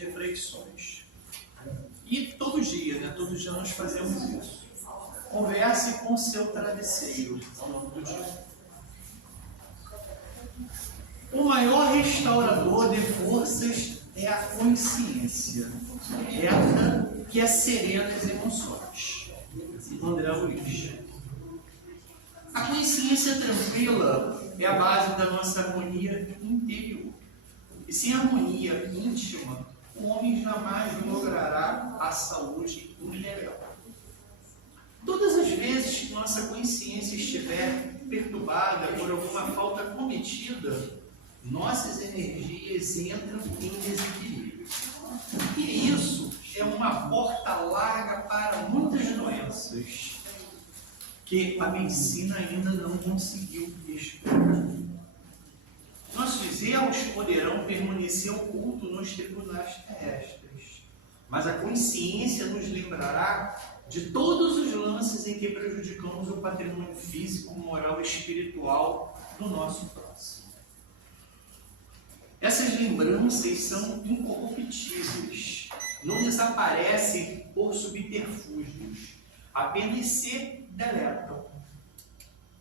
reflexões. E todo dia, né? Todo dia nós fazemos isso. Converse com seu travesseiro ao longo do dia. O maior restaurador de forças é a consciência reta que serena as emoções. André Luiz. A consciência tranquila é a base da nossa harmonia interior. E sem harmonia íntima, o homem jamais logrará a saúde integral. Todas as vezes que nossa consciência estiver perturbada por alguma falta cometida, nossas energias entram em desequilíbrio. E isso é uma porta larga para muitas doenças que a medicina ainda não conseguiu explicar. Nossos erros poderão permanecer ocultos nos tribunais terrestres, mas a consciência nos lembrará de todos os lances em que prejudicamos o patrimônio físico, moral e espiritual do nosso próximo. Essas lembranças são incorruptíveis, não desaparecem por subterfúgios, apenas se deletam.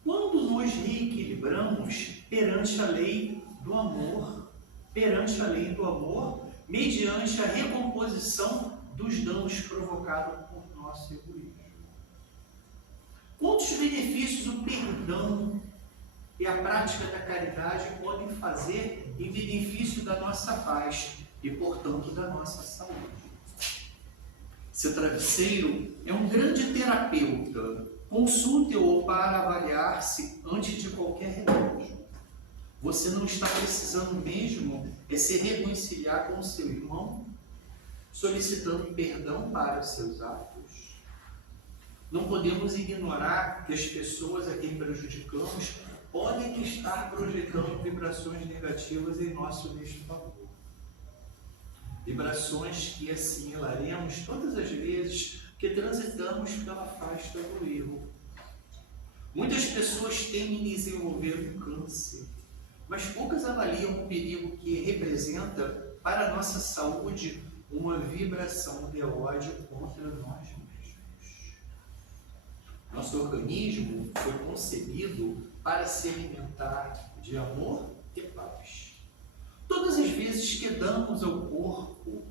Quando nos reequilibramos perante a lei do amor, mediante a recomposição dos danos provocados por nosso egoísmo. Quantos benefícios o perdão e a prática da caridade podem fazer em benefício da nossa paz e, portanto, da nossa saúde? Seu travesseiro é um grande terapeuta. Consulte-o para avaliar-se antes de qualquer remédio. Você não está precisando mesmo se reconciliar com o seu irmão, solicitando perdão para os seus atos? Não podemos ignorar que as pessoas a quem prejudicamos podem estar projetando vibrações negativas em nosso desfavor. Vibrações que assimilaremos todas as vezes que transitamos pela faixa do erro. Muitas pessoas temem desenvolver um câncer, mas poucas avaliam o perigo que representa para a nossa saúde uma vibração de ódio contra nós mesmos. Nosso organismo foi concebido para se alimentar de amor e paz. Todas as vezes que damos ao corpo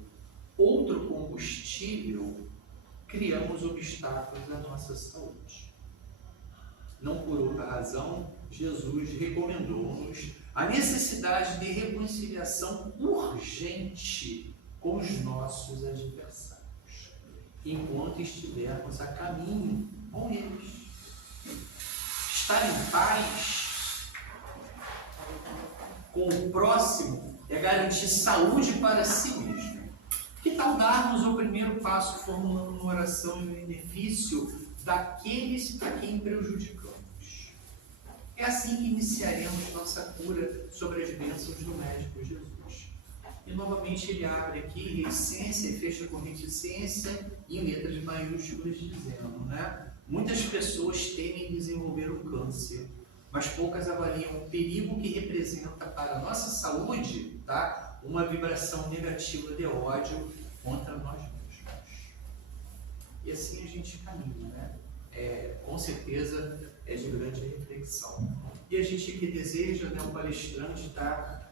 outro combustível, criamos obstáculos à nossa saúde. Não por outra razão, Jesus recomendou-nos a necessidade de reconciliação urgente com os nossos adversários, enquanto estivermos a caminho com eles. Estar em paz com o próximo é garantir saúde para si mesmo. Que tal darmos o primeiro passo formulando uma oração em benefício daqueles a quem prejudicamos? É assim que iniciaremos nossa cura sobre as bênçãos do médico Jesus. E novamente ele abre aqui reticência e fecha com reticência em letras maiúsculas dizendo, né? Muitas pessoas temem desenvolver um câncer, mas poucas avaliam o perigo que representa para a nossa saúde, tá? Uma vibração negativa de ódio contra nós mesmos. E assim a gente caminha, né? Com certeza é de grande reflexão. E a gente que deseja, né, o palestrante, tá?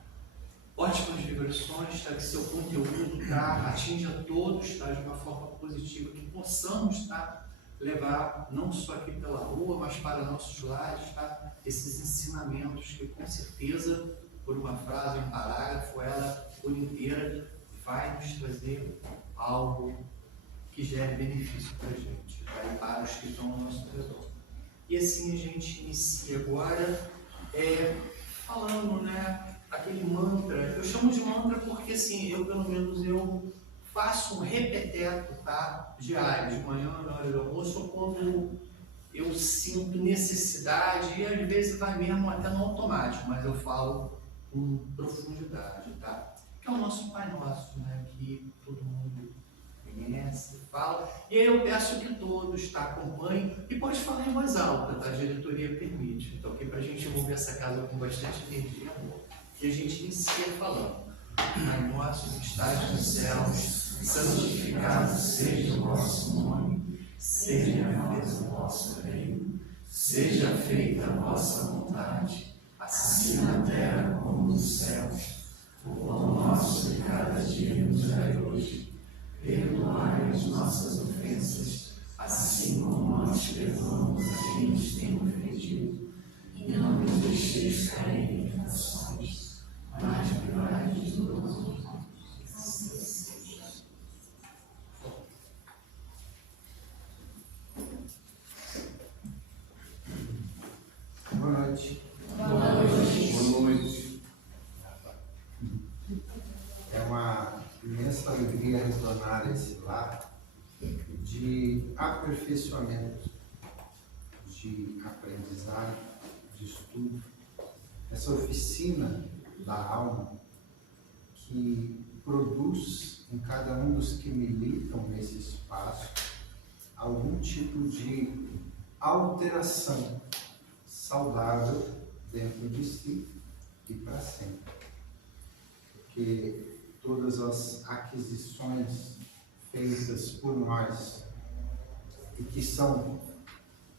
Ótimas vibrações, tá? Que seu conteúdo, tá? Atinja todos, tá? De uma forma positiva, que possamos, tá? Levar não só aqui pela rua, mas para nossos lares, tá? Esses ensinamentos que com certeza, por uma frase, um parágrafo, ela por inteira vai nos trazer algo que gere benefício para a gente, tá? E para os que estão ao nosso redor. E assim a gente inicia agora falando, né, aquele mantra. Eu chamo de mantra porque assim, eu pelo menos faço um repeteco, tá? Diário, de manhã, na hora do almoço, ou quando eu sinto necessidade, e às vezes vai mesmo até no automático, mas eu falo com profundidade, tá? Que é o nosso Pai Nosso, né? Que todo mundo conhece, fala. E aí eu peço que todos, tá? Acompanhem e pode falar em voz alta, tá? A diretoria permite. Então, aqui pra gente envolver essa casa com bastante energia e amor. E a gente inicia falando. Pai nosso que estás nos céus, santificado seja o vosso nome, seja feito o vosso reino, seja feita a vossa vontade, assim na terra como nos céus. O pão nosso de cada dia nos dai hoje. Perdoai as nossas ofensas, assim como nós perdoamos a quem nos tem ofendido. E não nos deixeis cair em tentações, mas livrai-nos do mal. Boa noite. Boa noite. Boa noite. É uma imensa alegria retornar a esse lar de aperfeiçoamento, de aprendizado, de estudo. Essa oficina da alma que produz em cada um dos que militam nesse espaço algum tipo de alteração saudável dentro de si e para sempre. Porque todas as aquisições feitas por nós e que são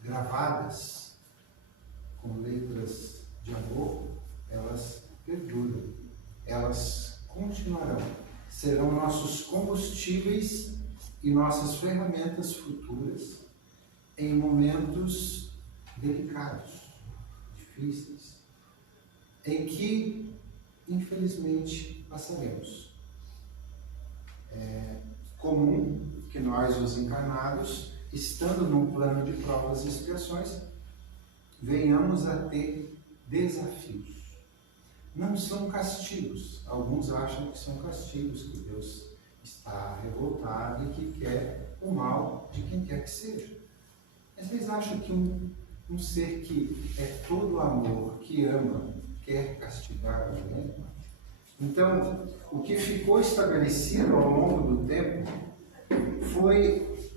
gravadas com letras de amor, elas perduram, elas continuarão, serão nossos combustíveis e nossas ferramentas futuras em momentos delicados, difíceis, em que, infelizmente, passaremos. É comum que nós, os encarnados, estando num plano de provas e expiações, venhamos a ter desafios. Não são castigos. Alguns acham que são castigos, que Deus está revoltado e que quer o mal de quem quer que seja. Às vezes acham que um ser que é todo amor, que ama, quer castigar alguém. Então, o que ficou estabelecido ao longo do tempo foi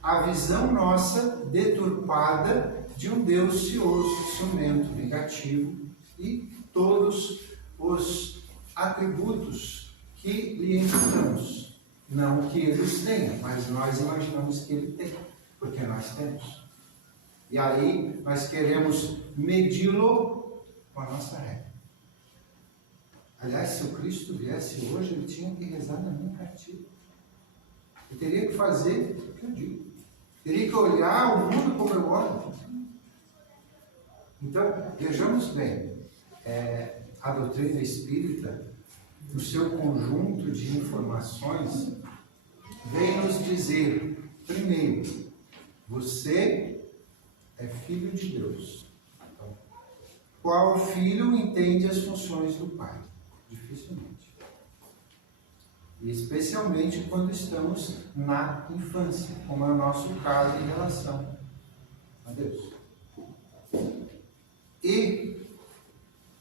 a visão nossa deturpada de um Deus cioso, ciumento, negativo e todos os atributos que lhe imputamos. Não que eles tenham, mas nós imaginamos que ele tem, porque nós temos. E aí nós queremos medi-lo com a nossa régua. Aliás, se o Cristo viesse hoje, ele tinha que rezar na minha cartilha. Ele teria que fazer o que eu digo. Teria que olhar o mundo como eu olho. Então, vejamos bem, a doutrina espírita, no seu conjunto de informações, vem nos dizer, primeiro, você é filho de Deus. Então, qual filho entende as funções do pai? Dificilmente. E especialmente quando estamos na infância, como é o nosso caso em relação a Deus. E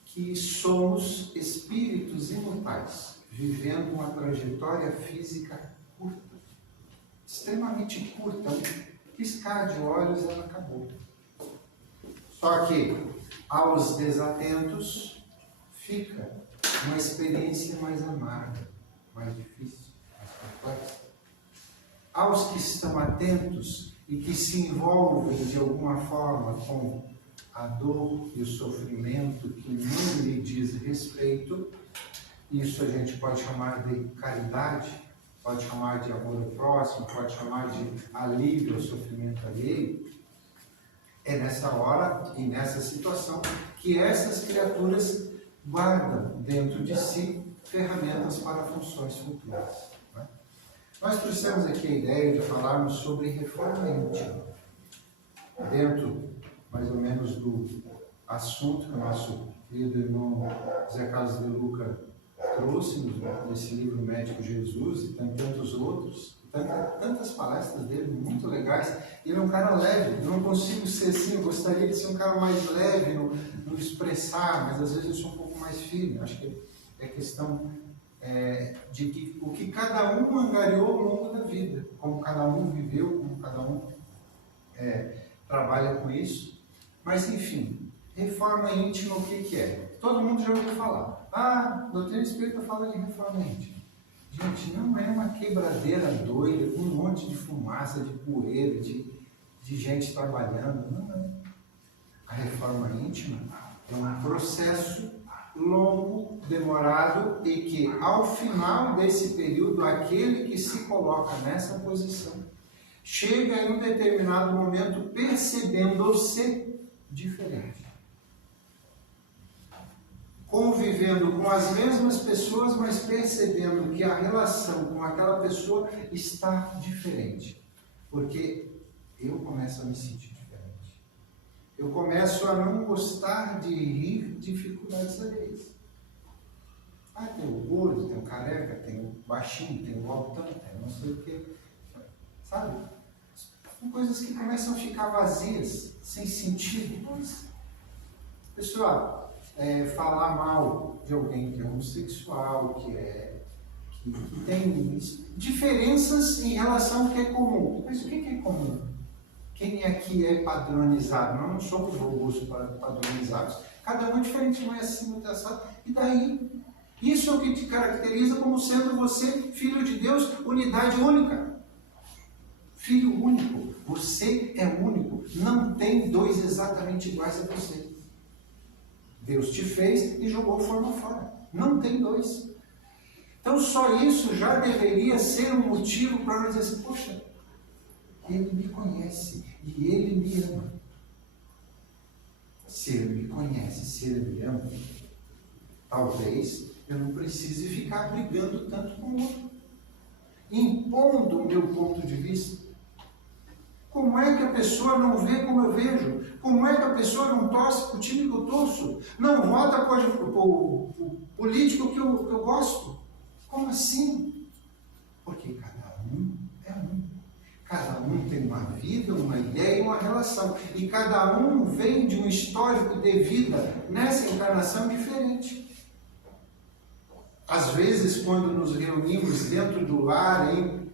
que somos espíritos imortais, vivendo uma trajetória física curta, extremamente curta, um piscar de olhos ela acabou. Só que aos desatentos fica uma experiência mais amarga, mais difícil, mais complexa. Aos que estão atentos e que se envolvem de alguma forma com a dor e o sofrimento que não lhe diz respeito, isso a gente pode chamar de caridade, pode chamar de amor ao próximo, pode chamar de alívio ao sofrimento alheio. É nessa hora e nessa situação que essas criaturas guardam dentro de si ferramentas para funções futuras. Né? Nós trouxemos aqui a ideia de falarmos sobre reforma íntima, dentro mais ou menos do assunto que o nosso querido irmão Zé Carlos de Luca trouxe nesse livro Médico Jesus e tantos outros, tantas palestras dele muito legais. Ele é um cara leve, eu não consigo ser assim, eu gostaria de ser um cara mais leve no expressar, mas às vezes eu sou um pouco mais firme. Acho que é questão de que o que cada um angariou ao longo da vida, como cada um viveu, como cada um trabalha com isso. Mas enfim, reforma íntima o que é? Todo mundo já ouviu falar. Ah, doutrina espírita fala de reforma íntima. Gente, não é uma quebradeira doida, com um monte de fumaça, de poeira, de gente trabalhando. Não é. A reforma íntima é um processo longo, demorado, e que ao final desse período, aquele que se coloca nessa posição chega em um determinado momento percebendo-se diferente, convivendo com as mesmas pessoas, mas percebendo que a relação com aquela pessoa está diferente, porque eu começo a me sentir diferente, eu começo a não gostar de rir de dificuldades alheias. Ah, tem o gordo, tem o careca, tem o baixinho, tem o altão, tem não sei o que, sabe? São coisas que começam a ficar vazias, sem sentido. Pessoal, falar mal de alguém que é homossexual, que tem diferenças em relação ao que é comum. Mas o que é comum? Quem aqui é padronizado? Nós não somos robôs padronizados. Cada um é diferente, não é assim, não é assado. E daí? Isso é o que te caracteriza como sendo você, filho de Deus, unidade única. Filho único. Você é único. Não tem dois exatamente iguais a você. Deus te fez e jogou forma fora. Não tem dois. Então só isso já deveria ser um motivo para nós dizer assim, poxa, ele me conhece e ele me ama. Se ele me conhece, se ele me ama, talvez eu não precise ficar brigando tanto com o outro, impondo o meu ponto de vista. Como é que a pessoa não vê como eu vejo? Como é que a pessoa não torce para o time que eu torço? Não vota para o político que eu gosto? Como assim? Porque cada um é um. Cada um tem uma vida, uma ideia e uma relação. E cada um vem de um histórico de vida nessa encarnação diferente. Às vezes, quando nos reunimos dentro do lar em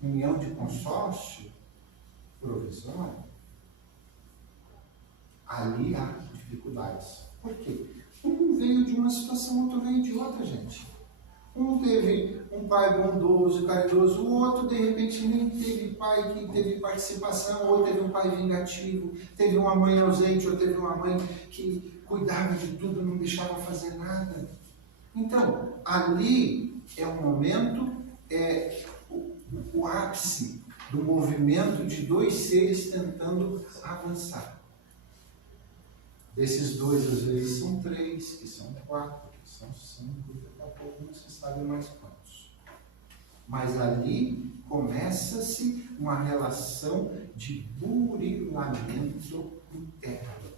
união de consórcio provisório, ali há dificuldades. Por quê? Um veio de uma situação, outro veio de outra, gente. Um teve um pai bondoso, caridoso, o outro, de repente, nem teve pai que teve participação, ou teve um pai vingativo, teve uma mãe ausente, ou teve uma mãe que cuidava de tudo, não deixava fazer nada. Então, ali é um momento, o ápice do movimento de dois seres tentando avançar. Desses dois, às vezes, são três, que são quatro, que são cinco, daqui a pouco não se sabe mais quantos. Mas ali começa-se uma relação de burilamento interno.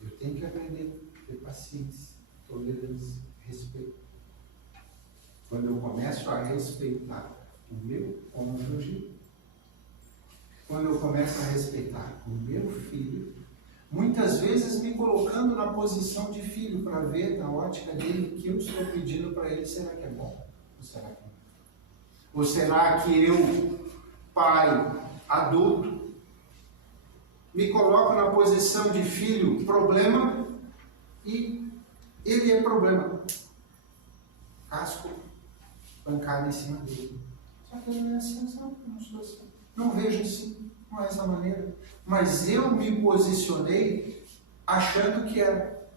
Eu tenho que aprender a ter paciência, tolerância, respeito. Quando eu começo a respeitar o meu cônjuge, quando eu começo a respeitar o meu filho, muitas vezes me colocando na posição de filho para ver da ótica dele o que eu estou pedindo para ele, será que é bom? Ou será que não? Ou será que eu, pai adulto, me coloco na posição de filho problema e ele é problema? Casco, pancada em cima dele. Só que ele não é assim, não sou assim. Não vejo assim, não é essa maneira. Mas eu me posicionei achando que era.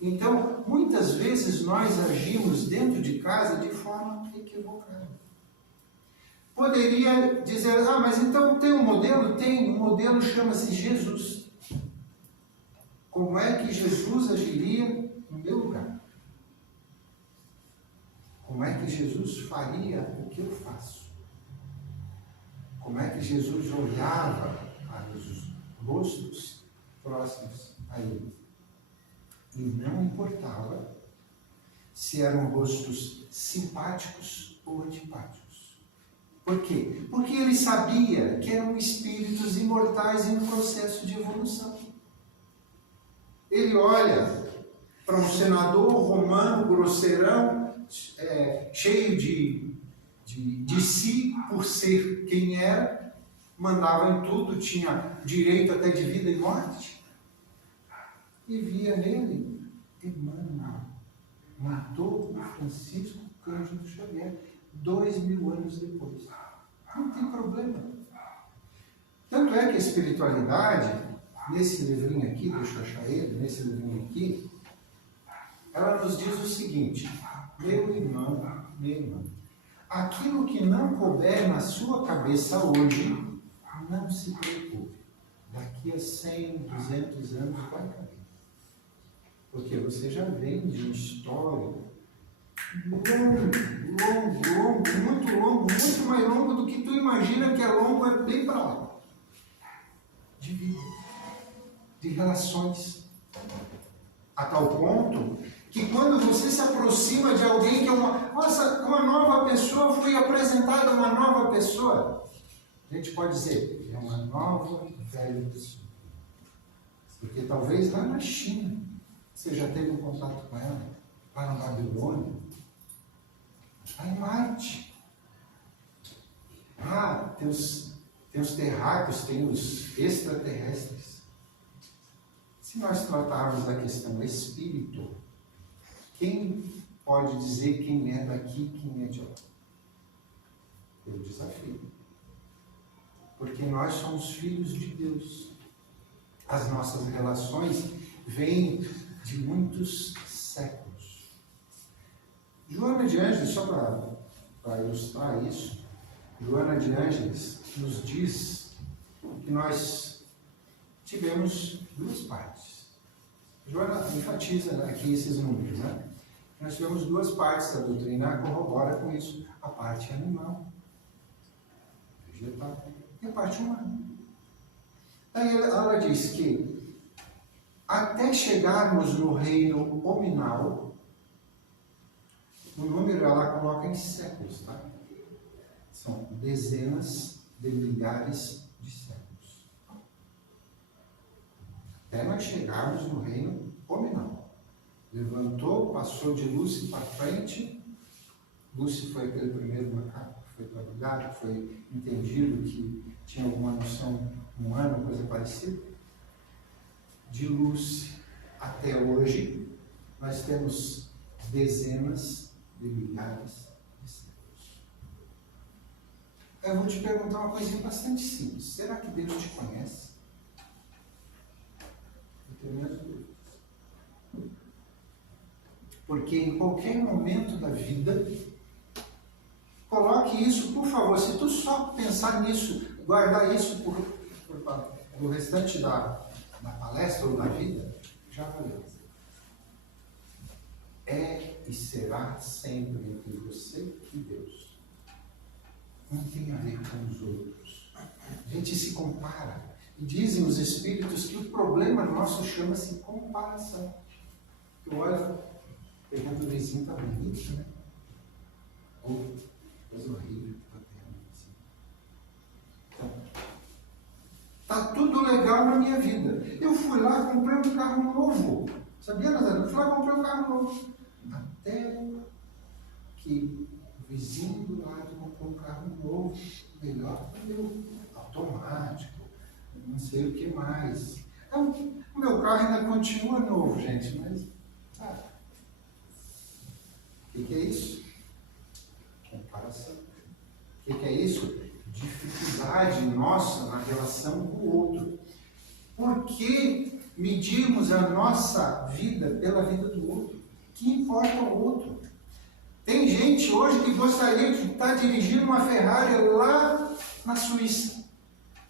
Então, muitas vezes nós agimos dentro de casa de forma equivocada. Poderia dizer, mas então tem um modelo? Tem, um modelo chama-se Jesus. Como é que Jesus agiria no meu lugar? Como é que Jesus faria o que eu faço? Como é que Jesus olhava para os rostos próximos a ele? E não importava se eram rostos simpáticos ou antipáticos. Por quê? Porque ele sabia que eram espíritos imortais em processo de evolução. Ele olha para um senador romano, grosseirão, cheio de si, por ser quem era, mandava em tudo, tinha direito até de vida e morte, e via nele Emmanuel matou o Francisco Cândido Xavier 2000 anos depois. Não tem problema. Tanto é que a espiritualidade, nesse livrinho aqui do Chachaedo, nesse livrinho aqui, ela nos diz o seguinte: meu irmão, minha irmã, aquilo que não couber na sua cabeça hoje, não se preocupe. Daqui a 100, 200 anos vai caber. Porque você já vem de um histórico longo, muito longo, muito mais longo do que tu imagina que é longo, é bem para lá. De vida, de relações. A tal ponto que quando você se aproxima de alguém que é uma nova pessoa, foi apresentada uma nova pessoa, a gente pode dizer, é uma nova, velha pessoa. Porque talvez lá na China, você já teve um contato com ela, lá na Babilônia, lá em Marte. Tem os terráqueos, tem os extraterrestres. Se nós tratarmos da questão espírito, quem pode dizer quem é daqui e quem é de lá? Eu desafio. Porque nós somos filhos de Deus. As nossas relações vêm de muitos séculos. Joana de Ângeles, só para ilustrar isso, Joana de Ângeles nos diz que nós tivemos duas partes. Joana enfatiza aqui esses números, né? Nós tivemos duas partes, a doutrina corrobora com isso: a parte animal, vegetal, e a parte humana. Aí ela diz que até chegarmos no reino hominal, o número ela coloca em séculos, tá? São dezenas de milhares de séculos. Até nós chegarmos no reino hominal. Levantou, passou de Lúcifer para frente. Lúcifer foi aquele primeiro macaco que foi trabalhado, foi entendido que tinha alguma noção humana, coisa parecida. De Lúcifer até hoje, nós temos dezenas de milhares de séculos. Eu vou te perguntar uma coisinha bastante simples. Será que Deus te conhece? Eu tenho minhas dúvidas. Porque em qualquer momento da vida, coloque isso, por favor. Se tu só pensar nisso, guardar isso pro restante da palestra ou da vida, já valeu. É e será sempre entre você e Deus. Não tem a ver com os outros. A gente se compara. E dizem os espíritos que o problema nosso chama-se comparação. Tu olha, pegando o vizinho, tá bonito, né? Ou coisa horrível que tá tendo. Assim. Então, tá tudo legal na minha vida. Eu fui lá, comprei um carro novo. Sabia, Nazaré? Eu fui lá, comprei um carro novo. Até que o vizinho do lado comprou um carro novo, melhor que o meu, automático, não sei o que mais. Então, o meu carro ainda continua novo, gente, mas sabe? O que é isso? Comparação. O que é isso? Dificuldade nossa na relação com o outro. Por que medirmos a nossa vida pela vida do outro? Que importa o outro? Tem gente hoje que gostaria de estar dirigindo uma Ferrari lá na Suíça,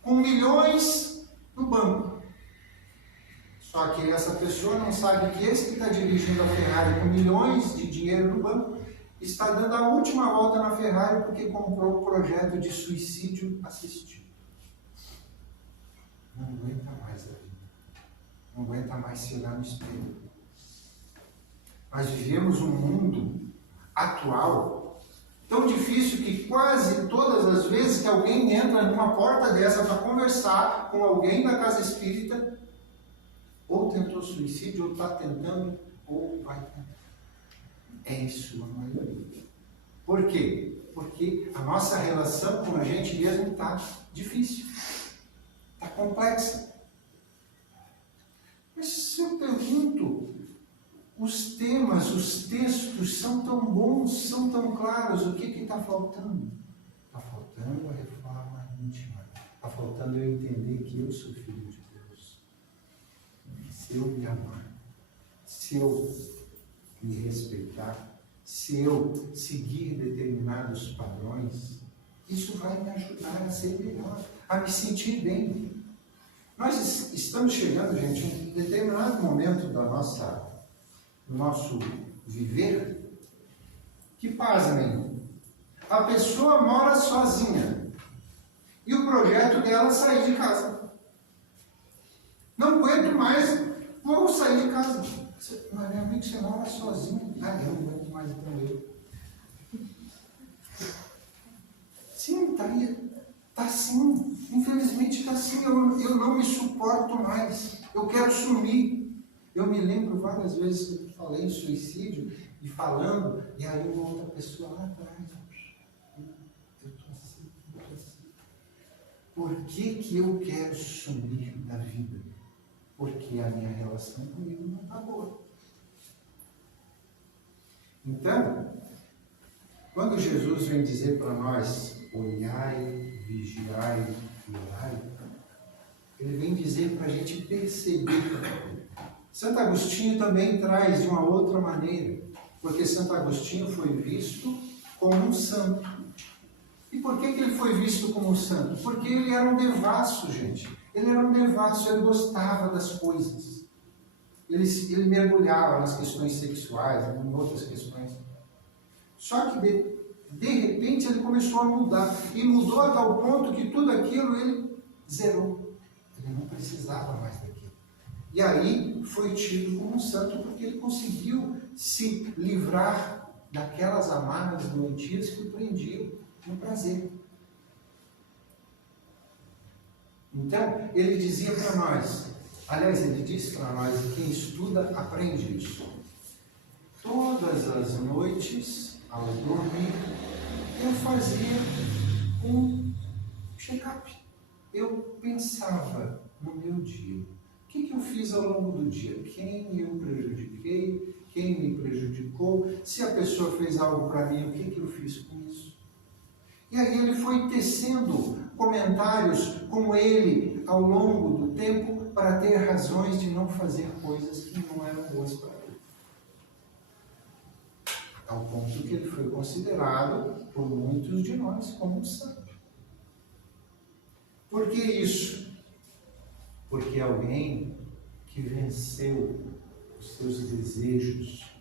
com milhões no banco. Só que essa pessoa não sabe que esse que está dirigindo a Ferrari com milhões de dinheiro no banco está dando a última volta na Ferrari porque comprou o projeto de suicídio assistido. Não aguenta mais a vida. Não aguenta mais se olhar no espelho. Nós vivemos um mundo atual tão difícil que quase todas as vezes que alguém entra numa porta dessa para conversar com alguém da casa espírita, ou tentou suicídio, ou está tentando, ou vai tentar. É isso a maioria. Por quê? Porque a nossa relação com a gente mesmo está difícil, está complexa. Mas se eu pergunto, os temas, os textos são tão bons, são tão claros. O que está faltando? Está faltando a reforma íntima. Está faltando eu entender que eu sou filho de Deus. Se eu me amar, se eu me respeitar, se eu seguir determinados padrões, isso vai me ajudar a ser melhor, a me sentir bem. Nós estamos chegando, gente, em um determinado momento do nosso viver, que pasmem, a pessoa mora sozinha e o projeto dela é sair de casa. Não aguento mais, vou sair de casa. Mas realmente você mora sozinho. Ah, eu não aguento mais também. Sim, está assim. Infelizmente está assim. Eu não me suporto mais. Eu quero sumir. Eu me lembro várias vezes que eu falei em suicídio e falando, e aí uma outra pessoa lá atrás. Eu estou assim, eu estou assim. Por que eu quero sumir da vida? Porque a minha relação comigo não está boa. Então, quando Jesus vem dizer para nós, olhai, vigiai e orai, ele vem dizer para a gente perceber. Santo Agostinho também traz de uma outra maneira, porque Santo Agostinho foi visto como um santo. E por que ele foi visto como um santo? Porque ele era um devasso, gente. Ele era um devasso, ele gostava das coisas. Ele mergulhava nas questões sexuais, em outras questões. Só que de repente ele começou a mudar. E mudou a tal ponto que tudo aquilo ele zerou. Ele não precisava mais daquilo. E aí foi tido como um santo porque ele conseguiu se livrar daquelas amarras doentias que o prendiam no prazer. Então, ele dizia para nós, aliás, ele disse para nós, quem estuda aprende isso. Todas as noites, ao dormir, eu fazia um check-up. Eu pensava no meu dia. O que eu fiz ao longo do dia? Quem eu prejudiquei? Quem me prejudicou? Se a pessoa fez algo para mim, o que eu fiz com isso? E aí ele foi tecendo comentários como ele, ao longo do tempo, para ter razões de não fazer coisas que não eram boas para ele. Ao ponto que ele foi considerado por muitos de nós como um santo. Por que isso? Porque alguém que venceu os seus desejos.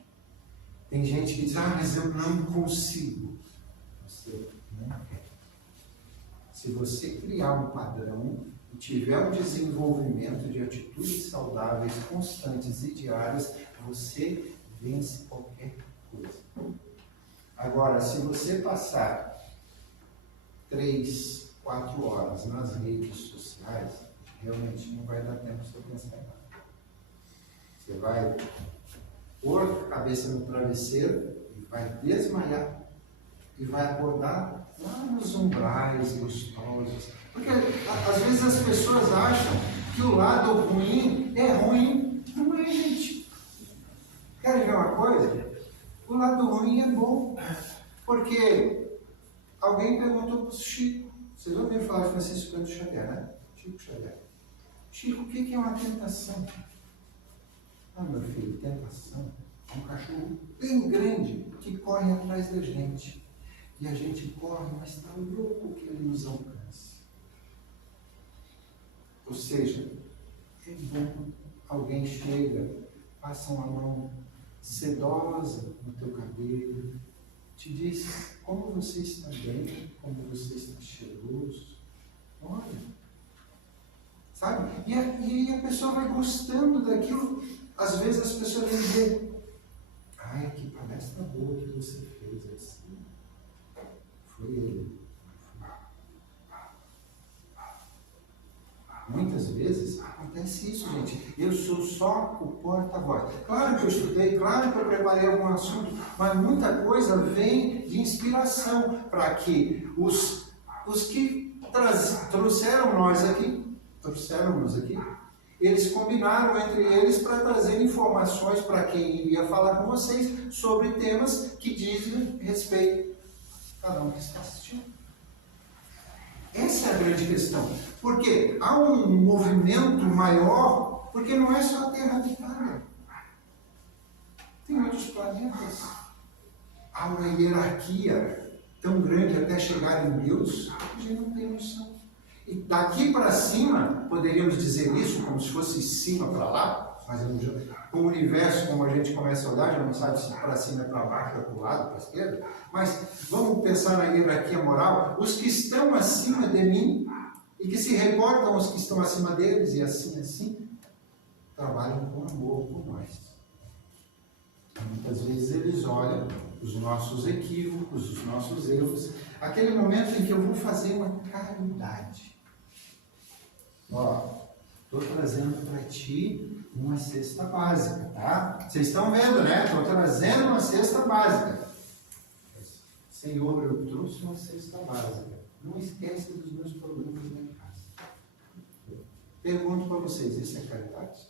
Tem gente que diz, mas eu não consigo. Você não quer. Se você criar um padrão e tiver um desenvolvimento de atitudes saudáveis, constantes e diárias, você vence qualquer coisa. Agora, se você passar 3, 4 horas nas redes sociais, realmente não vai dar tempo de você pensar em nada. Você vai pôr a cabeça no travesseiro e vai desmaiar e vai acordar lá nos umbrais gostosos. Porque às vezes as pessoas acham que o lado ruim é ruim. Não é, gente. Querem ver uma coisa? O lado ruim é bom. Porque alguém perguntou para o Chico. Vocês ouviram falar de Francisco Cândido Xavier, né? Chico Xavier. Chico, o que é uma tentação? Ah, meu filho, tentação é um cachorro bem grande que corre atrás da gente. E a gente corre, mas está louco que ele nos alcance. Ou seja, é bom, alguém chega, passa uma mão sedosa no teu cabelo, te diz como você está bem, como você está cheiroso. Olha, sabe? E aí a pessoa vai gostando daquilo. Às vezes as pessoas vêm dizer, ai, que palestra boa que você fez assim. Foi ele. Muitas vezes acontece isso, gente. Eu sou só o porta-voz. Claro que eu estudei, claro que eu preparei algum assunto, mas muita coisa vem de inspiração para que os que trouxeram-nos aqui, Eles combinaram entre eles para trazer informações para quem iria falar com vocês sobre temas que dizem respeito a cada um que está assistindo. Essa é a grande questão. Porque há um movimento maior, porque não é só a Terra habitada. Tem outros planetas. Há uma hierarquia tão grande até chegar em Deus, a gente não tem noção. E daqui para cima, poderíamos dizer isso como se fosse de cima para lá, mas com o universo, como a gente começa a olhar, já não sabe se para cima é para baixo, é para o lado, para a esquerda. Mas vamos pensar na hierarquia moral. Os que estão acima de mim e que se reportam aos que estão acima deles, e assim, trabalham com amor por nós. Muitas vezes eles olham os nossos equívocos, os nossos erros, aquele momento em que eu vou fazer uma caridade. Ó, estou trazendo para ti uma cesta básica, tá? Vocês estão vendo, né? Estou trazendo uma cesta básica. Senhor, eu trouxe uma cesta básica. Não esquece dos meus problemas lá em casa. Pergunto para vocês, isso é caridade?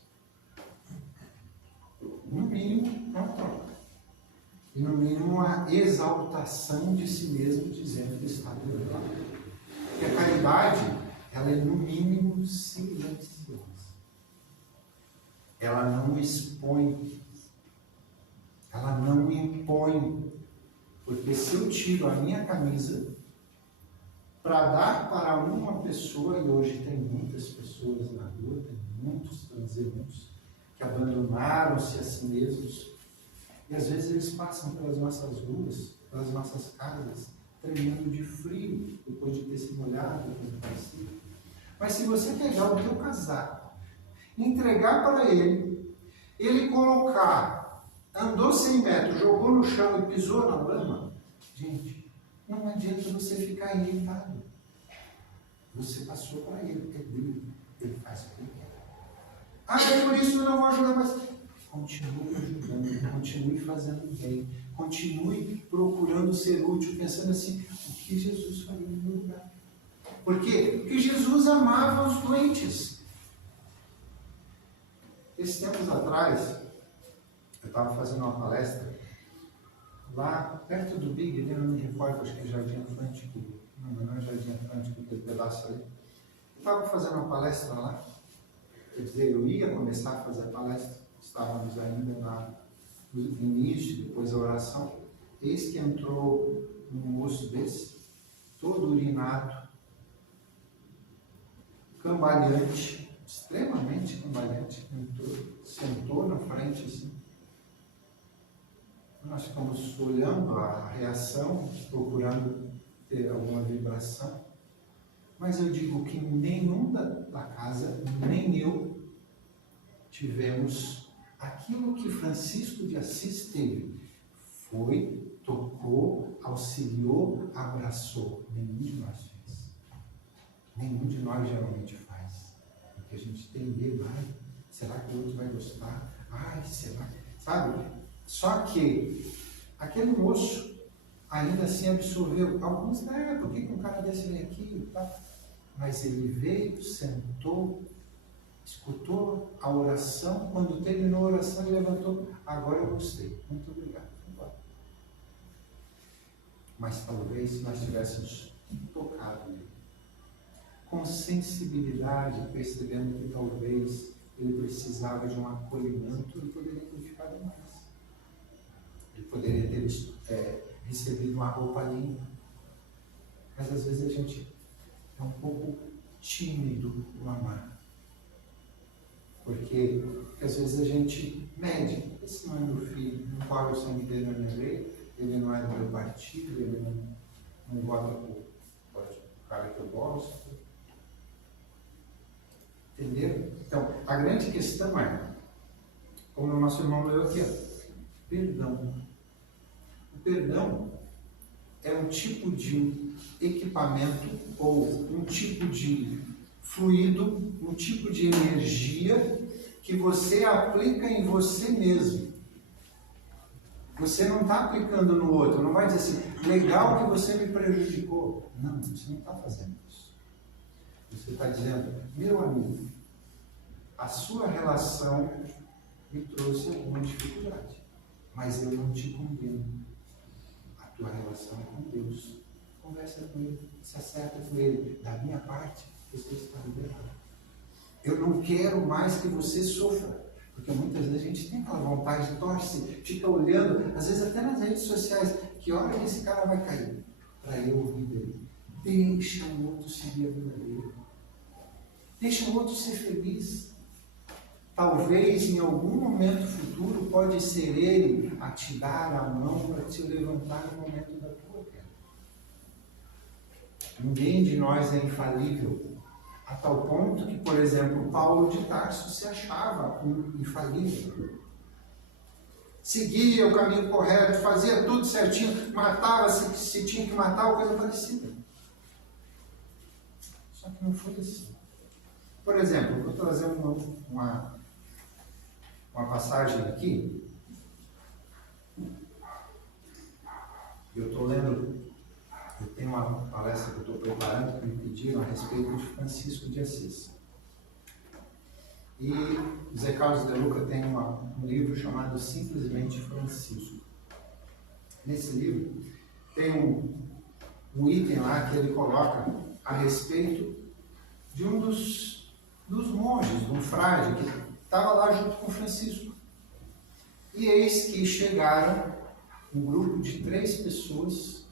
No mínimo, uma troca. E no mínimo, uma exaltação de si mesmo, dizendo que está perdoado. Porque a caridade, ela é no mínimo silenciosa. Ela não expõe. Ela não impõe. Porque se eu tiro a minha camisa para dar para uma pessoa, e hoje tem muitas pessoas na rua, tem muitos transeuntes que abandonaram-se a si mesmos, e às vezes eles passam pelas nossas ruas, pelas nossas casas, tremendo de frio, depois de ter se molhado, mas se você pegar o teu casaco, entregar para ele, ele colocar, andou 100 metros, jogou no chão e pisou na lama, gente, não adianta você ficar irritado. Você passou para ele, porque ele faz o que ele quer. Ah, por isso eu não vou ajudar mais. Continue ajudando, continue fazendo bem, continue procurando ser útil, pensando assim, o que Jesus faria no meu lugar? Por quê? Porque Jesus amava os doentes. Esses tempos atrás, eu estava fazendo uma palestra lá perto do Big, eu não me recordo, acho que é Jardim Atlântico, não é Jardim Atlântico, aquele pedaço ali. Eu estava fazendo uma palestra lá, quer dizer, eu ia começar a fazer a palestra, estávamos ainda no início, depois da oração, eis que entrou um moço desse, todo urinado, cambaleante, extremamente cambaleante, entrou, sentou na frente assim. Nós ficamos olhando a reação, procurando ter alguma vibração, mas eu digo que nenhum da casa, nem eu, tivemos aquilo que Francisco de Assis teve. Foi, tocou, auxiliou, abraçou. Nenhum de nós fez. Nenhum de nós geralmente faz. Porque a gente tem medo. Ai, será que o outro vai gostar? Ai, será? Sabe? Só que aquele moço ainda assim absorveu. Alguns, por que um cara desse vem aqui? Tá? Mas ele veio, sentou, escutou a oração, quando terminou a oração ele levantou, agora eu gostei, muito obrigado. Mas talvez nós tivéssemos tocado nele, com sensibilidade, percebendo que talvez ele precisava de um acolhimento, ele poderia ter ficado mais. Ele poderia ter recebido uma roupa limpa. Mas às vezes a gente é um pouco tímido no amar. Porque às vezes a gente mede, esse não é meu filho, não corre o sangue dele na minha veia, ele não é do meu partido, ele não vota por o cara que eu gosto. Entendeu? Então, a grande questão é, como o nosso irmão leu aqui, perdão. O perdão é um tipo de equipamento ou um tipo de fluido, um tipo de energia que você aplica em você mesmo. Você não está aplicando no outro, não vai dizer assim, legal que você me prejudicou. Não, você não está fazendo isso. Você está dizendo, meu amigo, a sua relação me trouxe alguma dificuldade, mas eu não te condeno. A tua relação é com Deus. Conversa com Ele, se acerta com Ele. Da minha parte, você está liberado. Eu não quero mais que você sofra, porque muitas vezes a gente tem aquela vontade, torce, fica olhando, às vezes até nas redes sociais, que hora que esse cara vai cair, para eu ouvir dele. Deixa o outro seguir a vida dele. Deixa o outro ser feliz. Talvez em algum momento futuro pode ser ele a te dar a mão para te levantar no momento da tua queda. Ninguém de nós é infalível, a tal ponto que, por exemplo, Paulo de Tarso se achava um infalível. Seguia o caminho correto, fazia tudo certinho, matava se tinha que matar ou coisa parecida. Só que não foi assim. Por exemplo, eu vou trazer uma passagem aqui. Eu estou lendo, eu tenho uma palestra que eu estou preparando que me pediram a respeito de Francisco de Assis. E Zé Carlos de Luca tem um livro chamado Simplesmente Francisco. Nesse livro tem um item lá que ele coloca a respeito de um dos monges, um frade, que estava lá junto com Francisco. E eis que chegaram um grupo de 3 pessoas.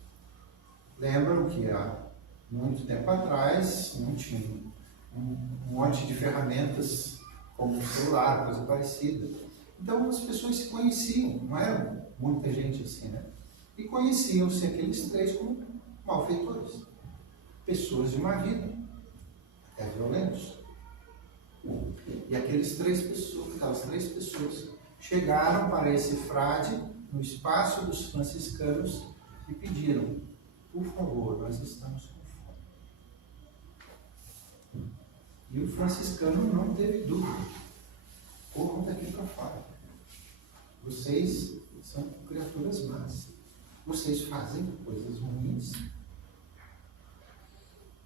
Lembram que há muito tempo atrás não tinha um monte de ferramentas como o celular, coisa parecida. Então as pessoas se conheciam, não era muita gente assim, né? E conheciam-se aqueles 3 como malfeitores, pessoas de má vida, até violentos. E aquelas 3 pessoas chegaram para esse frade no espaço dos franciscanos e pediram: por favor, nós estamos com fome. E o franciscano não teve dúvida: corram daqui para fora. Vocês são criaturas más. Vocês fazem coisas ruins.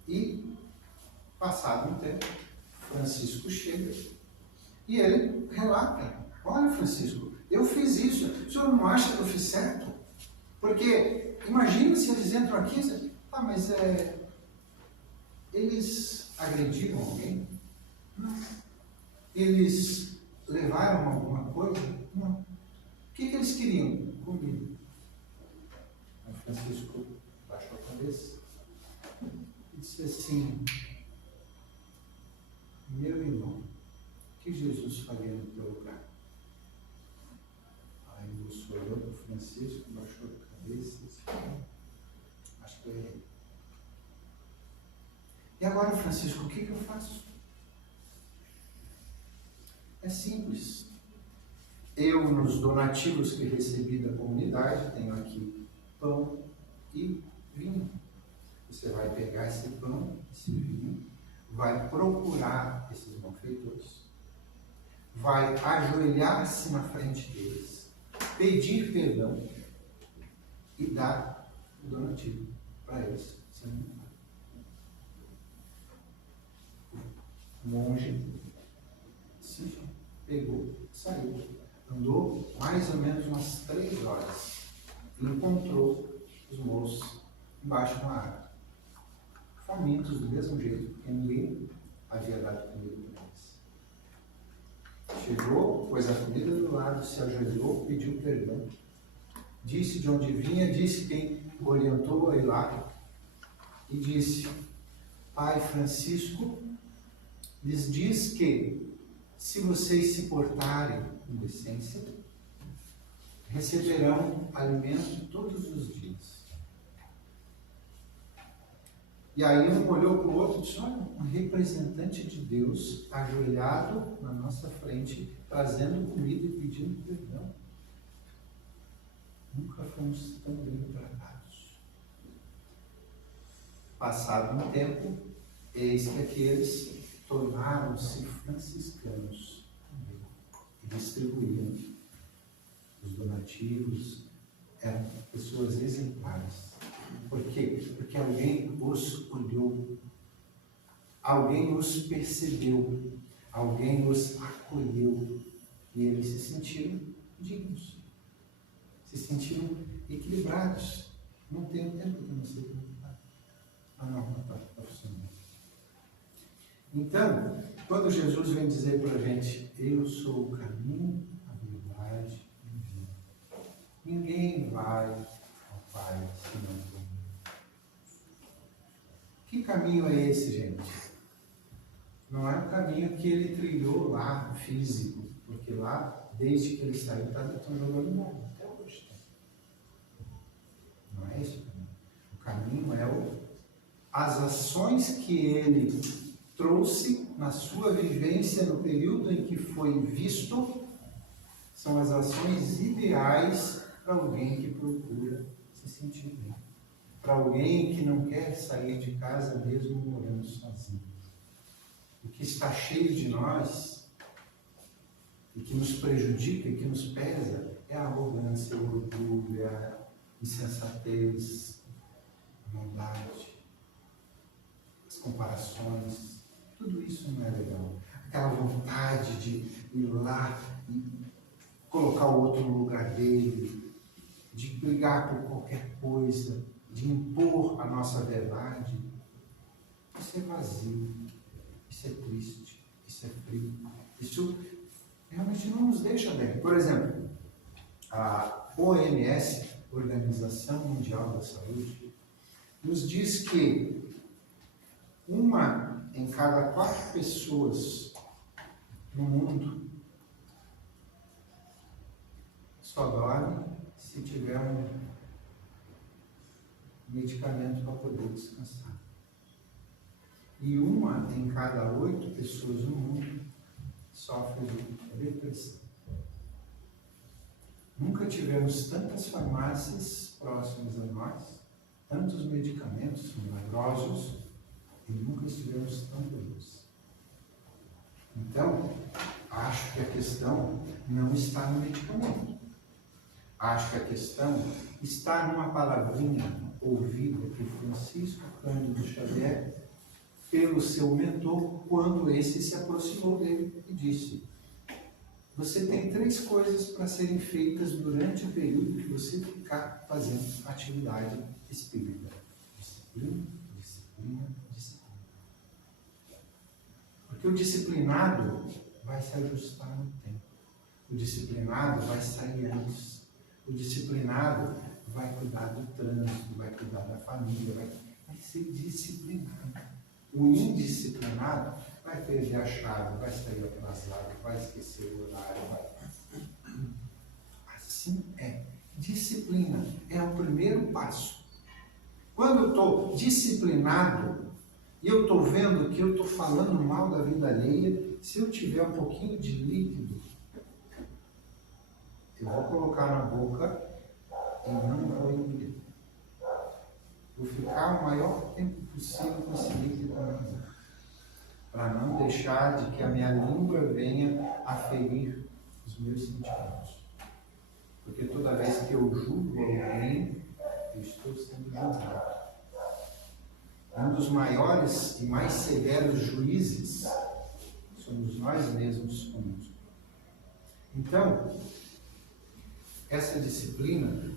E, passado um tempo, Francisco chega e ele relata: olha, Francisco, eu fiz isso, o senhor não acha que eu fiz certo? Porque imagina se eles entram aqui e dizem: mas eles agrediram alguém? Não. Eles levaram alguma coisa? Não. O que eles queriam? Comida. Aí Francisco baixou a cabeça e disse assim: meu irmão, o que Jesus faria no teu lugar? Aí o moço olhou para o Francisco, baixou a cabeça e disse: acho que eu errei. E agora, Francisco, o que eu faço? É simples. Eu, nos donativos que recebi da comunidade, tenho aqui pão e vinho. Você vai pegar esse pão, esse vinho, vai procurar esses malfeitores, vai ajoelhar-se na frente deles, pedir perdão e dar o donativo para eles. O monge se pegou, saiu, andou mais ou menos umas 3 horas e encontrou os moços embaixo de uma árvore, famintos do mesmo jeito, porque ninguém havia dado comida para eles. Chegou, pôs a comida do lado, se ajoelhou, pediu perdão, disse de onde vinha, disse quem o orientou a ir lá, e disse: Pai Francisco lhes diz que, se vocês se portarem com decência, receberão alimento todos os dias. E aí um olhou para o outro e disse: olha, um representante de Deus ajoelhado na nossa frente, trazendo comida e pedindo perdão. Nunca fomos tão bem tratados. Passado um tempo, eis que aqueles tornaram-se franciscanos e distribuíam os donativos, eram pessoas exemplares. Por quê? Porque alguém os olhou, alguém os percebeu, alguém os acolheu e eles se sentiram dignos, se sentiram equilibrados. Não tem tempo que não sei como está. Ah, não está funcionando. Então, quando Jesus vem dizer para a gente, eu sou o caminho, a verdade e a vida, ninguém vai ao Pai senão por mim. Que caminho é esse, gente? Não é o caminho que ele trilhou lá, físico, porque lá, desde que ele saiu, estão jogando bola, até hoje. Não é esse o caminho. O caminho é as ações que ele trouxe na sua vivência no período em que foi visto, são as ações ideais para alguém que procura se sentir bem. Para alguém que não quer sair de casa mesmo morando sozinho. O que está cheio de nós e que nos prejudica e que nos pesa é a arrogância, o orgulho, a insensatez, a maldade, as comparações. Tudo isso não é legal. Aquela vontade de ir lá e colocar o outro no lugar dele, de brigar por qualquer coisa, de impor a nossa verdade. Isso é vazio, isso é triste, isso é frio. Isso realmente não nos deixa bem. Por exemplo, a OMS, Organização Mundial da Saúde, nos diz que uma em cada 4 pessoas no mundo só dorme se tiver um medicamento para poder descansar. E uma em cada 8 pessoas no mundo sofre de depressão. Nunca tivemos tantas farmácias próximas a nós, tantos medicamentos milagrosos, e nunca estivemos tão doentes. Então, acho que a questão não está no medicamento. Acho que a questão está numa palavrinha ouvida que Francisco Cândido Xavier, pelo seu mentor, quando esse se aproximou dele e disse: você tem 3 coisas para serem feitas durante o período que você ficar fazendo atividade espírita. Disciplina, disciplina, disciplina. Porque o disciplinado vai se ajustar no tempo. O disciplinado vai sair antes. O disciplinado vai cuidar do trânsito, vai cuidar da família, vai ser disciplinado. O indisciplinado vai perder a chave, vai sair atrasado, vai esquecer o horário. Assim é. Disciplina é o primeiro passo. Quando eu estou disciplinado e eu estou vendo que eu estou falando mal da vida alheia, se eu tiver um pouquinho de líquido, eu vou colocar na boca e não vou engolir. Vou ficar o maior tempo possível com esse líquido na boca, para não deixar de que a minha língua venha a ferir os meus sentimentos. Porque toda vez que eu julgo alguém, eu estou sendo julgado. Um dos maiores e mais severos juízes somos nós mesmos conosco. Então, essa disciplina,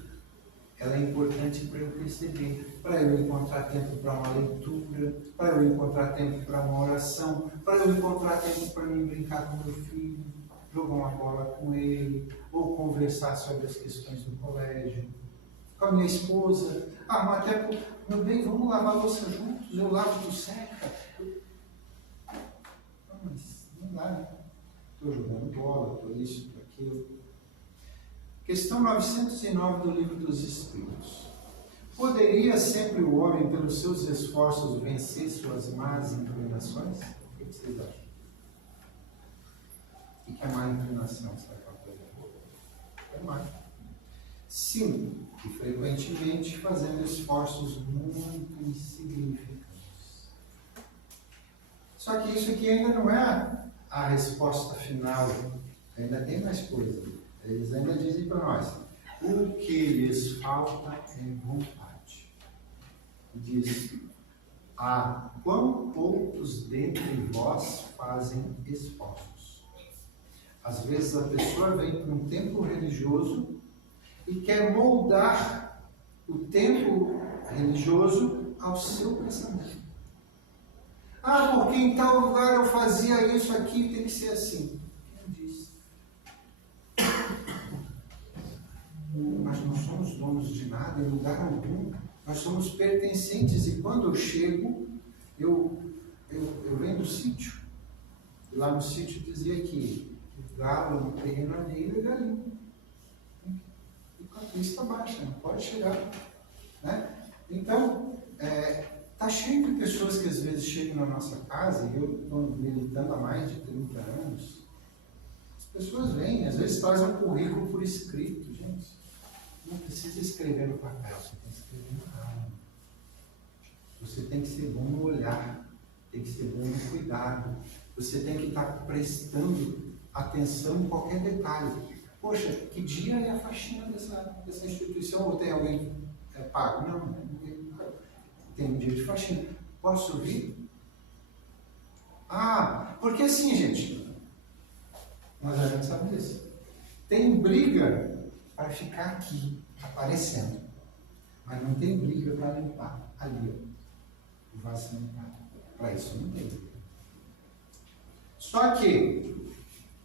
ela é importante para eu perceber, para eu encontrar tempo para uma leitura, para eu encontrar tempo para uma oração, para eu encontrar tempo para mim brincar com meu filho, jogar uma bola com ele, ou conversar sobre as questões do colégio, com a minha esposa. Mas até, meu bem, vamos lavar a louça juntos, eu lavo, tu seca. Não, mas não dá, né? Estou jogando bola, estou isso, estou aquilo. Questão 909 do Livro dos Espíritos. Poderia sempre o homem, pelos seus esforços, vencer suas más inclinações? O que vocês acham? O que é má inclinação? Será que é uma coisa boa? É má. Sim, e frequentemente fazendo esforços muito insignificantes. Só que isso aqui ainda não é a resposta final. Ainda tem mais coisa. Eles ainda dizem para nós: o que lhes falta é vontade. Diz: Ah, quão poucos dentre vós fazem esforços. Às vezes a pessoa vem para um templo religioso e quer moldar o templo religioso ao seu pensamento. Ah, porque em tal lugar eu fazia isso, aqui tem que ser assim. Quem disse? Nós não somos donos de nada em lugar algum. Nós somos pertencentes. E quando eu chego, eu venho do sítio. E lá no sítio dizia que o galo no terreno alheio é galinha. E com a vista baixa, não pode chegar. Né? Então, está cheio de pessoas que às vezes chegam na nossa casa, e eu estou militando há mais de 30 anos. As pessoas vêm, às vezes trazem um currículo por escrito, gente. Não precisa escrever no papel, você tem que escrever na alma. Você tem que ser bom no olhar, tem que ser bom no cuidado. Você tem que estar prestando atenção em qualquer detalhe. Poxa, que dia é a faxina dessa instituição? Ou tem alguém pago? Não, ninguém paga. Tem um dia de faxina. Posso vir? Ah, porque assim, gente, nós já sabemos disso. Tem briga para ficar aqui, aparecendo. Mas não tem briga para limpar ali, ó, o vaso sanitário. Para isso não tem. Só que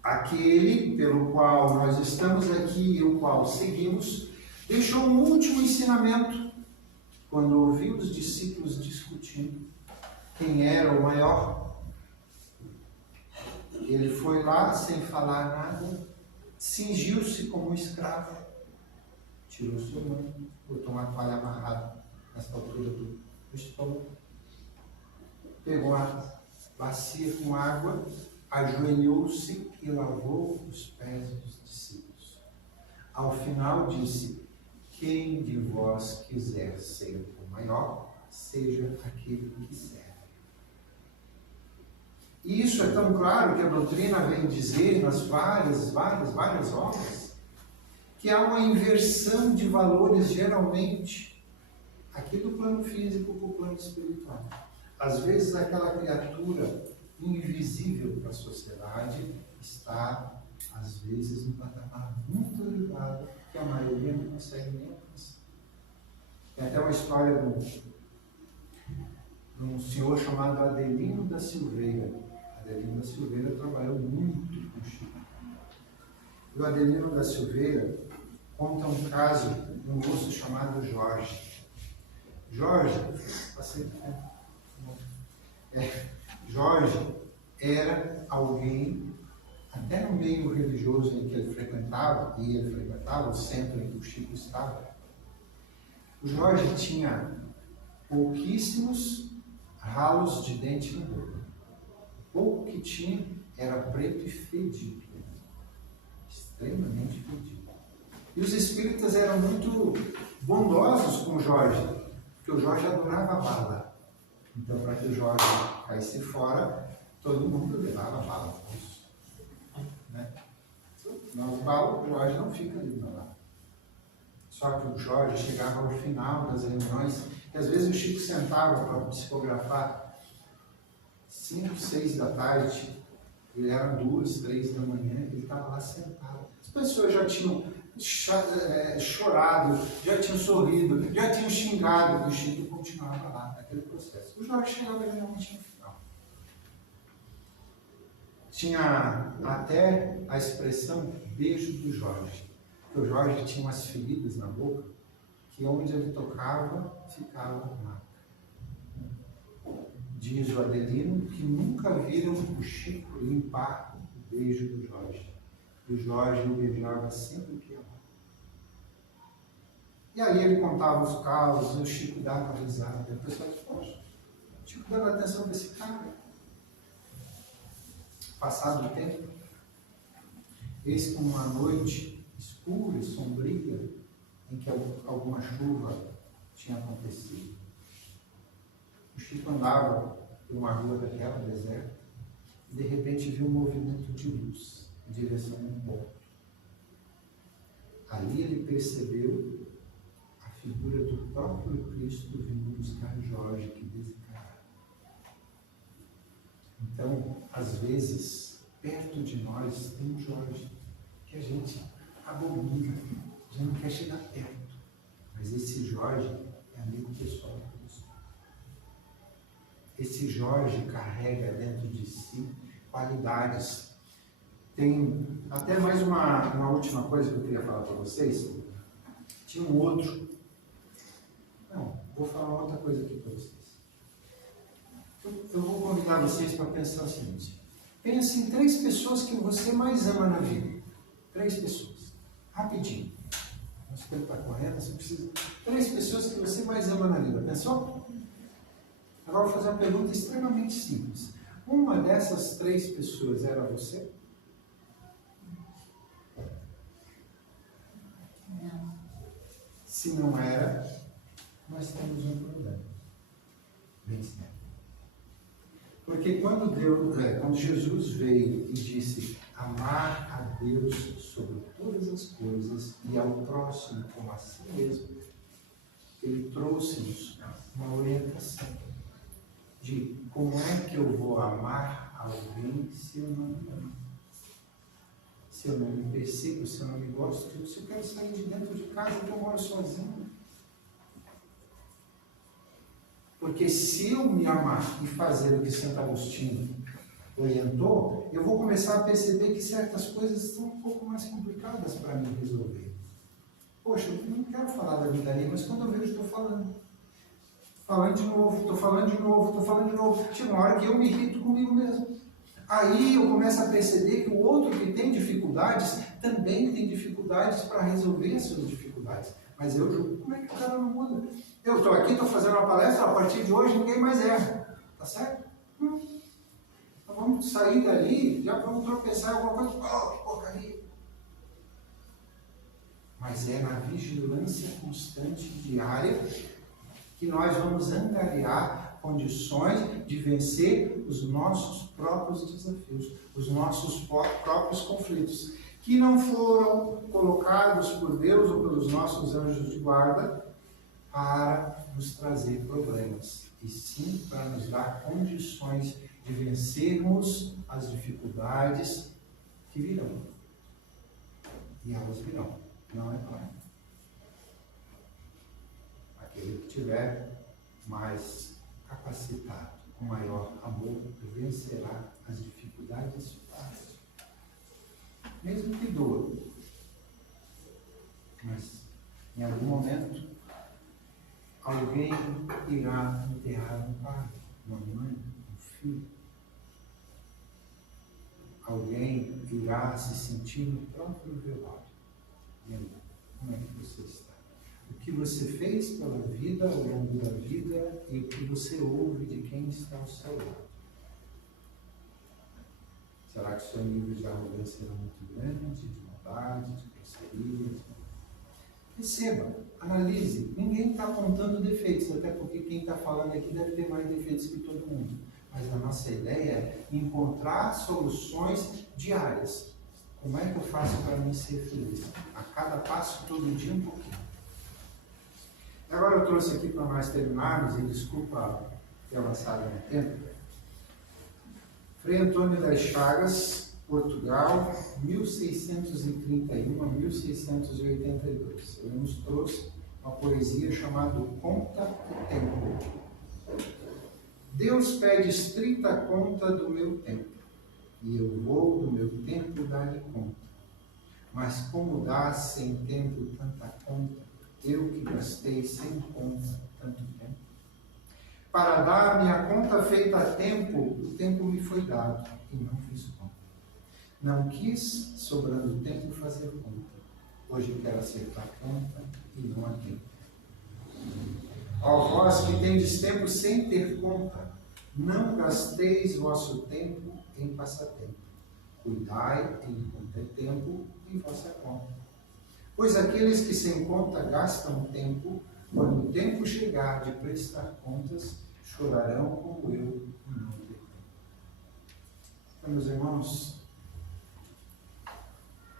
aquele pelo qual nós estamos aqui e o qual seguimos, deixou um último ensinamento quando ouviu os discípulos discutindo quem era o maior. Ele foi lá sem falar nada, cingiu-se como um escravo, tirou seu manto, botou uma toalha amarrada nessa altura do estômago, pegou a bacia com água, ajoelhou-se e lavou os pés dos discípulos. Ao final disse: quem de vós quiser ser o maior, seja aquele que serve. E isso é tão claro que a doutrina vem dizer nas várias obras, que há uma inversão de valores geralmente aqui do plano físico para o plano espiritual. Às vezes aquela criatura invisível para a sociedade está, às vezes, num patamar muito elevado que a maioria não consegue nem alcançar. Tem até uma história de um senhor chamado Adelino da Silveira. Adelino da Silveira trabalhou muito com Chico. E o Adelino da Silveira conta um caso de um moço chamado Jorge. Jorge era alguém, até no meio religioso em que ele frequentava, o centro em que o Chico estava, o Jorge tinha pouquíssimos ralos de dente na boca. O pouco que tinha era preto e fedido, extremamente fedido. E os espíritas eram muito bondosos com o Jorge, porque o Jorge adorava bala. Então, para que o Jorge caísse fora, todo mundo levava bala. Né? Nas balas, o Jorge não fica ali na bala. Só que o Jorge chegava ao final das reuniões, e às vezes o Chico sentava para psicografar 5, 6 da tarde, e eram 2, 3 da manhã, ele estava lá sentado. As pessoas já tinham chorado, já tinham sorrido, já tinham xingado, e o Chico continuava lá naquele processo. O Jorge chegava realmente no final. Tinha até a expressão beijo do Jorge. Porque o Jorge tinha umas feridas na boca, que onde ele tocava, ficava marca. Diz o Adelino que nunca viram o Chico limpar o beijo do Jorge. O Jorge o beijava sempre que amava. E aí ele contava os casos, o Chico dava risada. E o pessoal disse: poxa, o Chico dava atenção para esse cara. Passado o tempo, eis como uma noite escura e sombria, em que alguma chuva tinha acontecido. O Chico andava por uma rua daquela, deserta, e de repente viu um movimento de luz em direção a um ponto. Ali ele percebeu a figura do próprio Cristo vindo buscar Jorge, que desencarnava. Então, às vezes, perto de nós tem um Jorge, que a gente abomina, a gente não quer chegar perto. Mas esse Jorge é amigo pessoal de Deus. Esse Jorge carrega dentro de si qualidades. Tem até mais uma última coisa que eu queria falar para vocês. Tinha um outro. Não, vou falar outra coisa aqui para vocês. Eu vou convidar vocês para pensar o seguinte. Pense em 3 pessoas que você mais ama na vida. 3 pessoas. Rapidinho. Nosso tempo está correndo, você precisa. 3 pessoas que você mais ama na vida. Pensou? Agora eu vou fazer uma pergunta extremamente simples. Uma dessas 3 pessoas era você? Não. Se não era, nós temos um problema. Bem sério. Porque quando Jesus veio e disse amar a Deus sobre todas as coisas e ao próximo como a si mesmo, ele trouxe-nos uma orientação de como é que eu vou amar alguém se eu não me amo, se eu não me persigo, se eu não me gosto, se eu quero sair de dentro de casa e eu moro sozinho. Porque se eu me amar e fazer o que Santo Agostinho orientou, eu vou começar a perceber que certas coisas estão um pouco mais complicadas para mim resolver. Poxa, eu não quero falar da vida ali, mas quando eu vejo, estou falando. Falando de novo, estou falando de novo, estou falando de novo. Chega uma hora que eu me irrito comigo mesmo. Aí eu começo a perceber que o outro que tem dificuldades, também tem dificuldades para resolver as suas dificuldades. Mas eu julgo, como é que o cara não muda? Eu estou aqui, estou fazendo uma palestra, a partir de hoje ninguém mais erra. Tá certo? Então vamos sair dali, já vamos tropeçar em alguma coisa. Oh, que porcaria! Mas é na vigilância constante, diária, que nós vamos angariar condições de vencer os nossos próprios desafios, os nossos próprios conflitos, que não foram colocados por Deus ou pelos nossos anjos de guarda para nos trazer problemas, e sim para nos dar condições de vencermos as dificuldades que virão. E elas virão, não é claro. Aquele que tiver mais capacitado, com maior amor, vencerá as dificuldades fáceis. Mesmo que doa. Mas, em algum momento, alguém irá enterrar um pai, uma mãe, um filho. Alguém irá se sentir no próprio velório. Como é que você está? O que você fez pela vida, ao longo da vida, e o que você ouve de quem está ao seu lado. Será que o seu nível de arrogância era muito grande, de maldade, de grosseria? Receba, analise. Ninguém está apontando defeitos, até porque quem está falando aqui deve ter mais defeitos que todo mundo. Mas a nossa ideia é encontrar soluções diárias. Como é que eu faço para me ser feliz? A cada passo, todo dia, um pouquinho. Agora eu trouxe aqui para nós terminarmos, e desculpa ter avançado no tempo, Frei Antônio das Chagas, Portugal, 1631 a 1682. Ele nos trouxe uma poesia chamada Conta o Tempo. Deus pede estrita conta do meu tempo, e eu vou do meu tempo dar-lhe conta. Mas como dá sem tempo tanta conta, eu que gastei sem conta tanto tempo? Para dar minha conta feita a tempo, o tempo me foi dado e não fiz conta. Não quis, sobrando tempo, fazer conta. Hoje quero acertar a conta e não a tempo. Ó vós que tendes tempo sem ter conta, não gasteis vosso tempo em passatempo. Cuidai enquanto é tempo em vossa conta. Pois aqueles que sem conta gastam tempo, quando o tempo chegar de prestar contas, chorarão como eu não ter tempo. Então, meus irmãos,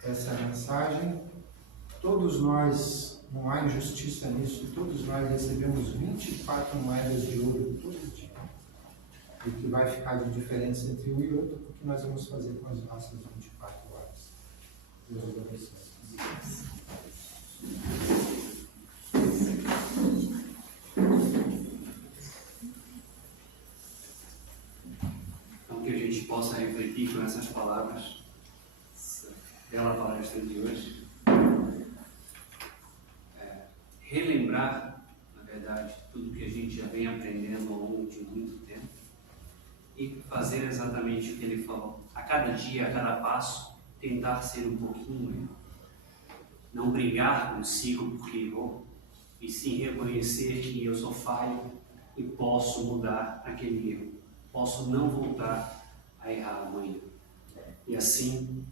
essa mensagem, todos nós, não há injustiça nisso, todos nós recebemos 24 moedas de ouro todo dia. o que vai ficar de diferença entre um e outro, porque nós vamos fazer com as nossas 24 horas. Deus abençoe. Então, que a gente possa refletir com essas palavras, essa bela palestra de hoje, relembrar, na verdade, tudo que a gente já vem aprendendo ao longo de muito tempo e fazer exatamente o que ele falou. A cada dia, a cada passo, tentar ser um pouquinho melhor. Não brigar consigo porque errou, e sim reconhecer que eu sou falho e posso mudar aquele erro. Posso não voltar a errar amanhã. E assim,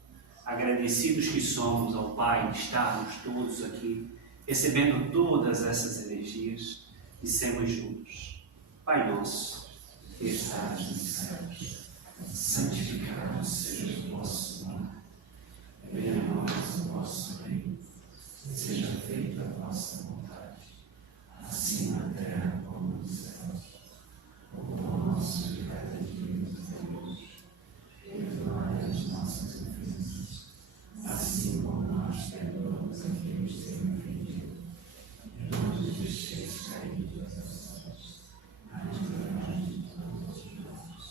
agradecidos que somos ao Pai, estarmos todos aqui, recebendo todas essas energias, dissemos juntos: Pai nosso, que estás nos céus, santificado seja o vosso nome. Venha a nós o vosso reino, seja feita a vossa vontade, assim na terra como nos céus. O pão nosso de cada dia nos dai hoje, perdoai as nossas ofensas, assim como nós perdoamos a quem nos tem ofendido. E não nos deixeis cair em tentações, mas livrai-nos de todos os males.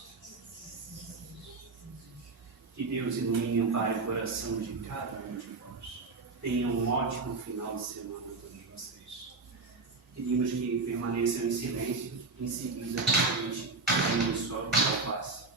Que Deus ilumine, Pai, o coração de cada um de vós. Tenham um ótimo final de semana a todos vocês. Pedimos que permaneçam em silêncio, em seguida a gente abençoe a passe.